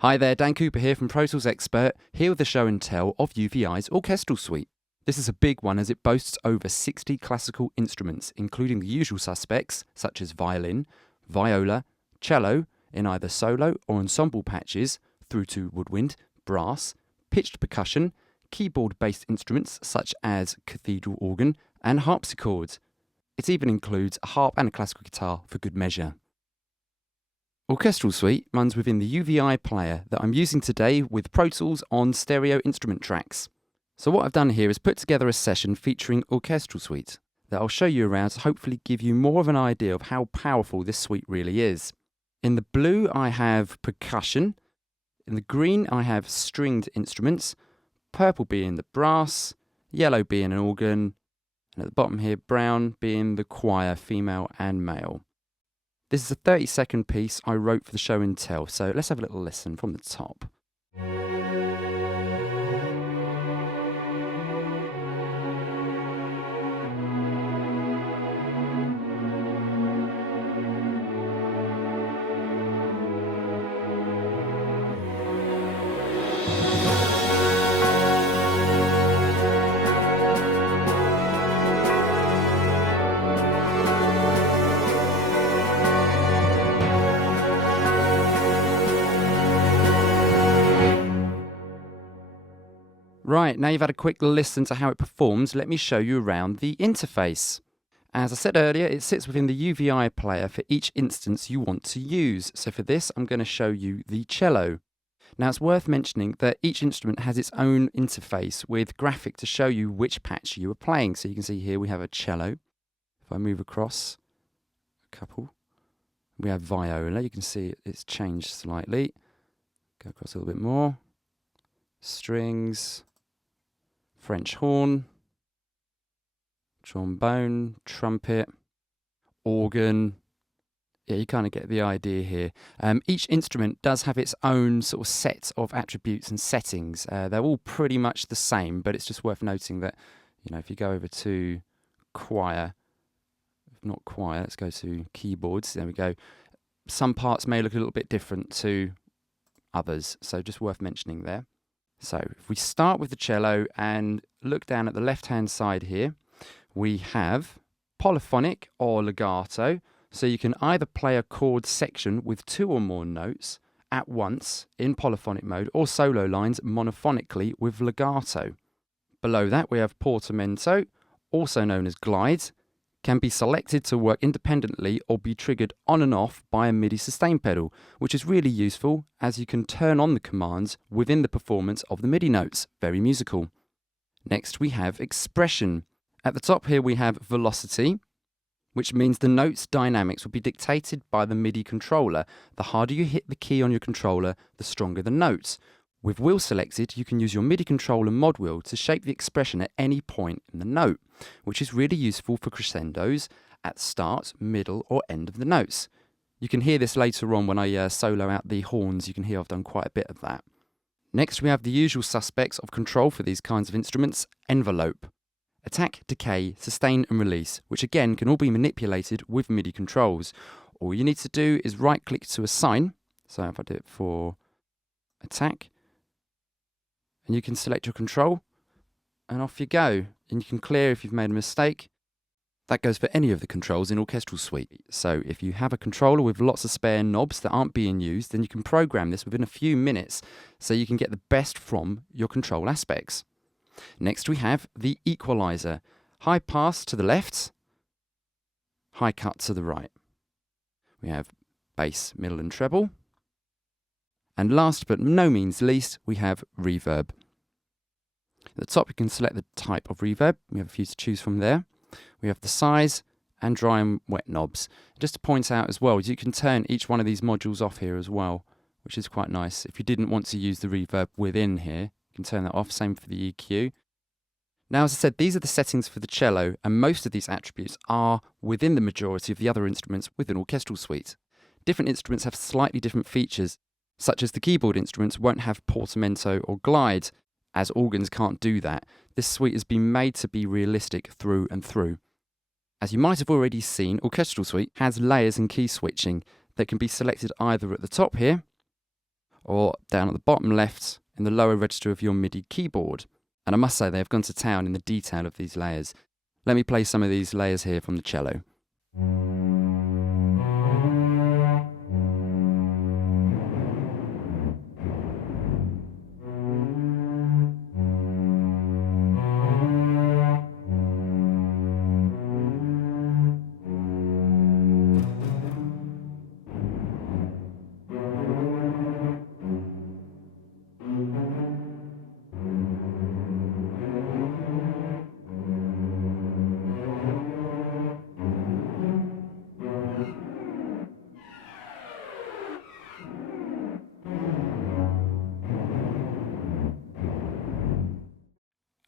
Hi there, Dan Cooper here from Pro Tools Expert, here with the show and tell of UVI's Orchestral Suite. This is a big one as it boasts over 60 classical instruments, including the usual suspects such as violin, viola, cello in either solo or ensemble patches, through to woodwind, brass, pitched percussion, keyboard-based instruments such as cathedral organ, and harpsichords. It even includes a harp and a classical guitar for good measure. Orchestral Suite runs within the UVI player that I'm using today with Pro Tools on stereo instrument tracks. So what I've done here is put together a session featuring Orchestral Suite that I'll show you around to hopefully give you more of an idea of how powerful this suite really is. In the blue I have percussion, in the green I have stringed instruments, purple being the brass, yellow being an organ, and at the bottom here brown being the choir, female and male. This is a 30-second piece I wrote for the show and tell, so let's have a little listen from the top. Right, now you've had a quick listen to how it performs, let me show you around the interface. As I said earlier, it sits within the UVI player for each instance you want to use. So for this, I'm going to show you the cello. Now it's worth mentioning that each instrument has its own interface with graphic to show you which patch you are playing. So you can see here we have a cello. If I move across a couple, we have viola. You can see it's changed slightly. Go across a little bit more. Strings. French horn, trombone, trumpet, organ. Yeah, you kind of get the idea here. Each instrument does have its own sort of set of attributes and settings. They're all pretty much the same, but it's just worth noting that, you know, if you go over to choir, not choir, let's go to keyboards. There we go. Some parts may look a little bit different to others, so just worth mentioning there. So if we start with the cello and look down at the left-hand side here, we have polyphonic or legato. So you can either play a chord section with 2 or more notes at once in polyphonic mode, or solo lines monophonically with legato. Below that we have portamento, also known as glides, can be selected to work independently or be triggered on and off by a MIDI sustain pedal, which is really useful as you can turn on the commands within the performance of the MIDI notes. Very musical. Next we have expression. At the top here we have velocity, which means the note's dynamics will be dictated by the MIDI controller. The harder you hit the key on your controller, the stronger the notes. With wheel selected, you can use your MIDI controller mod wheel to shape the expression at any point in the note, which is really useful for crescendos at the start, middle or end of the notes. You can hear this later on when I solo out the horns. You can hear I've done quite a bit of that. Next we have the usual suspects of control for these kinds of instruments: envelope, attack, decay, sustain and release, which again can all be manipulated with MIDI controls. All you need to do is right click to assign. So if I do it for attack, and you can select your control, and off you go. And you can clear if you've made a mistake. That goes for any of the controls in Orchestral Suite. So if you have a controller with lots of spare knobs that aren't being used, then you can program this within a few minutes so you can get the best from your control aspects. Next we have the Equalizer. High pass to the left, high cut to the right. We have bass, middle and treble. And last but no means least, we have reverb. At the top, you can select the type of reverb. We have a few to choose from there. We have the size and dry and wet knobs. Just to point out as well, you can turn each one of these modules off here as well, which is quite nice. If you didn't want to use the reverb within here, you can turn that off. Same for the EQ. Now, as I said, these are the settings for the cello, and most of these attributes are within the majority of the other instruments within Orchestral Suite. Different instruments have slightly different features, such as the keyboard instruments won't have portamento or glide, as organs can't do that. This suite has been made to be realistic through and through. As you might have already seen, Orchestral Suite has layers and key switching that can be selected either at the top here or down at the bottom left in the lower register of your MIDI keyboard. And I must say they've gone to town in the detail of these layers. Let me play some of these layers here from the cello.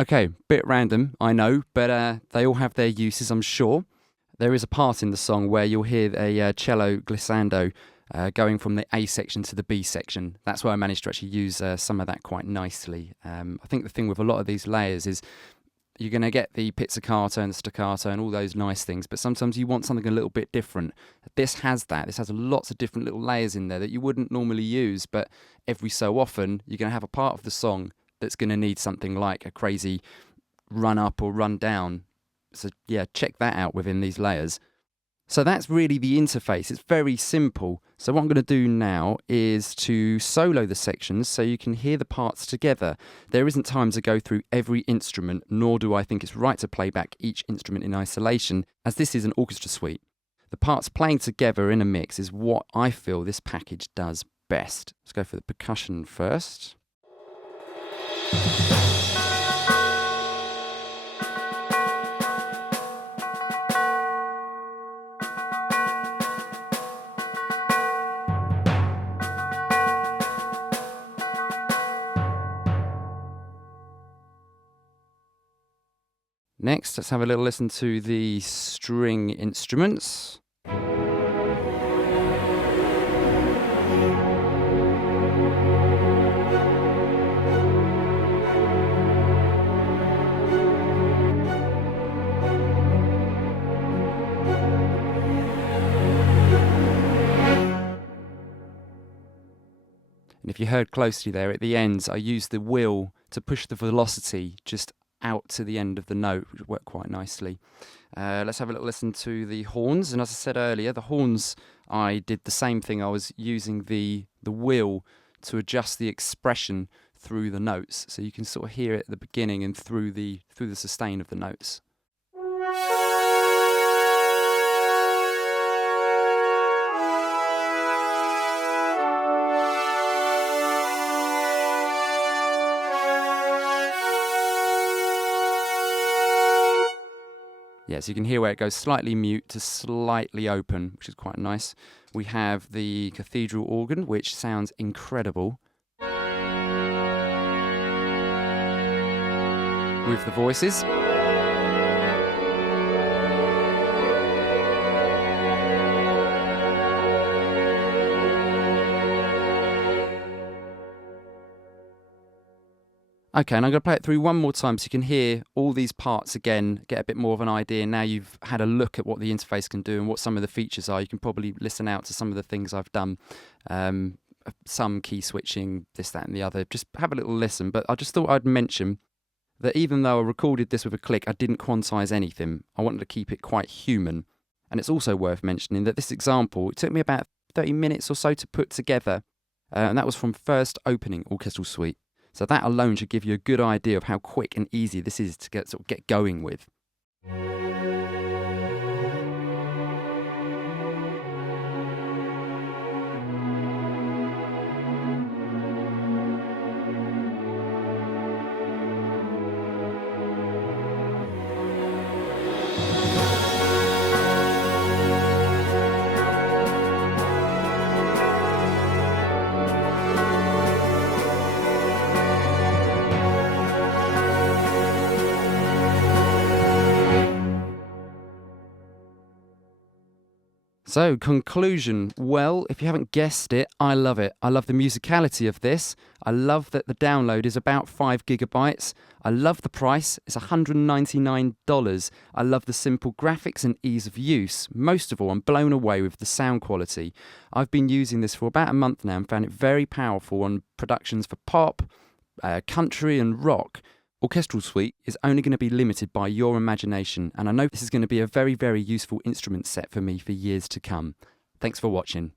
Okay, bit random, I know, but they all have their uses, I'm sure. There is a part in the song where you'll hear a cello glissando going from the A section to the B section. That's where I managed to actually use some of that quite nicely. I think the thing with a lot of these layers is you're going to get the pizzicato and the staccato and all those nice things, but sometimes you want something a little bit different. This has that. This has lots of different little layers in there that you wouldn't normally use, but every so often you're going to have a part of the song that's going to need something like a crazy run up or run down. So yeah, check that out within these layers. So that's really the interface. It's very simple. So what I'm going to do now is to solo the sections so you can hear the parts together. There isn't time to go through every instrument, nor do I think it's right to play back each instrument in isolation, as this is an orchestra suite. The parts playing together in a mix is what I feel this package does best. Let's go for the percussion first. Next, let's have a little listen to the string instruments. And if you heard closely there at the ends, I used the wheel to push the velocity just out to the end of the note, which worked quite nicely. Let's have a little listen to the horns. And as I said earlier, the horns, I did the same thing. I was using the wheel to adjust the expression through the notes, so you can sort of hear it at the beginning and through the sustain of the notes. Yeah, so you can hear where it goes slightly mute to slightly open, which is quite nice. We have the cathedral organ, which sounds incredible. With the voices. Okay, and I'm going to play it through one more time so you can hear all these parts again, get a bit more of an idea. Now you've had a look at what the interface can do and what some of the features are. You can probably listen out to some of the things I've done. Some key switching, this, that and the other. Just have a little listen. But I just thought I'd mention that even though I recorded this with a click, I didn't quantize anything. I wanted to keep it quite human. And it's also worth mentioning that this example, it took me about 30 minutes or so to put together. And that was from first opening Orchestral Suite. So that alone should give you a good idea of how quick and easy this is to get going with. So, conclusion. Well, if you haven't guessed it, I love it. I love the musicality of this. I love that the download is about 5 gigabytes. I love the price. It's $199. I love the simple graphics and ease of use. Most of all, I'm blown away with the sound quality. I've been using this for about a month now and found it very powerful on productions for pop, country and rock. Orchestral Suite is only going to be limited by your imagination, and I know this is going to be a very, very useful instrument set for me for years to come. Thanks for watching.